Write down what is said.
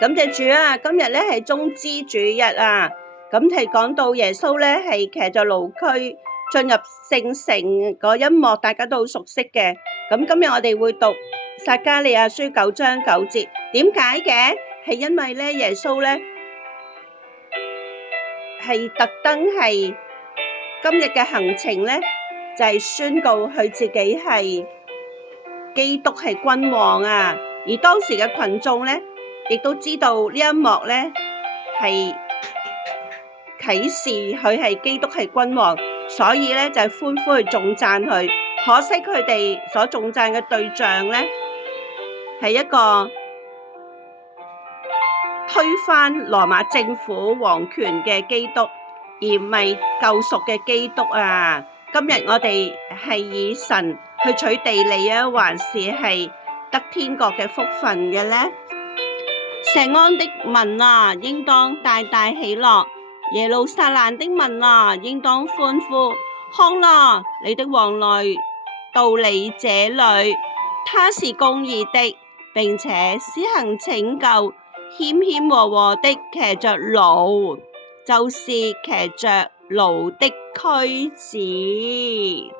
感謝主啊！今日咧係棕枝主日啊，咁係講到耶穌咧係騎着驢駒進入聖城嗰一幕，大家都好熟悉嘅。咁今日我哋會讀撒迦利亞書9章9節，點解嘅？係因為咧耶穌咧係特登係今日嘅行程咧，就係宣告佢自己係基督係君王啊！而當時嘅群眾咧，亦都知道呢一幕咧係啟示佢係基督係君王，所以咧就係歡呼去頌讚佢。可惜佢哋所頌讚嘅對象咧係一個推翻羅馬政府皇權嘅基督，而唔係救贖嘅基督啊！今日我哋係以神去取地利啊，還是係得天國嘅福分嘅呢？錫安的民啊，應當大大喜樂；耶路撒冷的民啊，應當歡呼。看哪，你的王來到你這裏，他是公義的，並且施行拯救，謙謙和和的騎着驢，就是騎着驢的駒子。